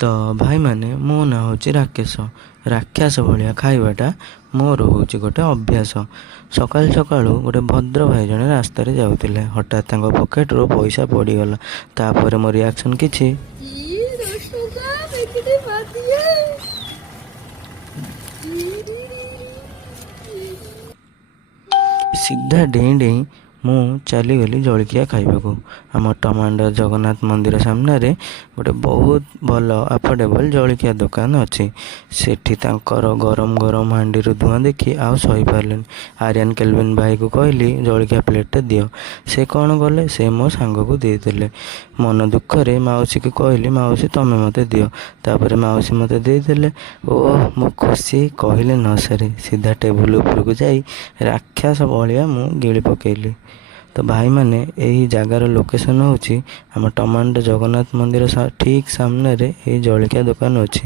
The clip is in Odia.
ତ ଭାଇମାନେ, ମୋ ନାଁ ହେଉଛି ରାକେଶ। ରାକ୍ଷସ ଭଳିଆ ଖାଇବାଟା ମୋର ହେଉଛି ଗୋଟେ ଅଭ୍ୟାସ। ସକାଳୁ ସକାଳୁ ଗୋଟେ ଭଦ୍ର ଭାଇ ଜଣେ ରାସ୍ତାରେ ଯାଉଥିଲେ। ହଠାତ୍ ତାଙ୍କ ପକେଟରୁ ପଇସା ପଡ଼ିଗଲା। ତାପରେ ମୋ ରିଆକ୍ସନ୍ କିଛି ସିଧା ଡେଇଁ ଡେଇଁ ମୁଁ ଚାଲିଗଲି ଜଳଖିଆ ଖାଇବାକୁ। ଆମ ଟମାଣ୍ଡର ଜଗନ୍ନାଥ ମନ୍ଦିର ସାମ୍ନାରେ ଗୋଟେ ବହୁତ ଭଲ ଆଫୋର୍ଡେବଲ୍ ଜଳଖିଆ ଦୋକାନ ଅଛି। ସେଠି ତାଙ୍କର ଗରମ ଗରମ ହାଣ୍ଡିରୁ ଧୂଆଁ ଦେଖି ଆଉ ସହିପାରିଲିନି। ଆର୍ୟାନ୍ କେଲଭିନ୍ ଭାଇକୁ କହିଲି ଜଳଖିଆ ପ୍ଲେଟ୍ଟେ ଦିଅ। ସେ କ'ଣ କଲେ, ସେ ମୋ ସାଙ୍ଗକୁ ଦେଇଦେଲେ। ମନ ଦୁଃଖରେ ମାଉସୀକୁ କହିଲି, ମାଉସୀ ତମେ ମୋତେ ଦିଅ। ତାପରେ ମାଉସୀ ମୋତେ ଦେଇଦେଲେ। ଓଃ, ମୋ ଖୁସି କହିଲେ ନ ସରେ। ସିଧା ଟେବୁଲ୍ ଉପରକୁ ଯାଇ ରାକ୍ଷସ ଭଳିଆ ମୁଁ ଗିଳି ପକେଇଲି। ତ ଭାଇମାନେ, ଏହି ଜାଗାର ଲୋକେସନ୍ ହେଉଛି ଆମ ଟମାଣ୍ଡ ଜଗନ୍ନାଥ ମନ୍ଦିର ଠିକ୍ ସାମ୍ନାରେ ଏହି ଜଳଖିଆ ଦୋକାନ ଅଛି।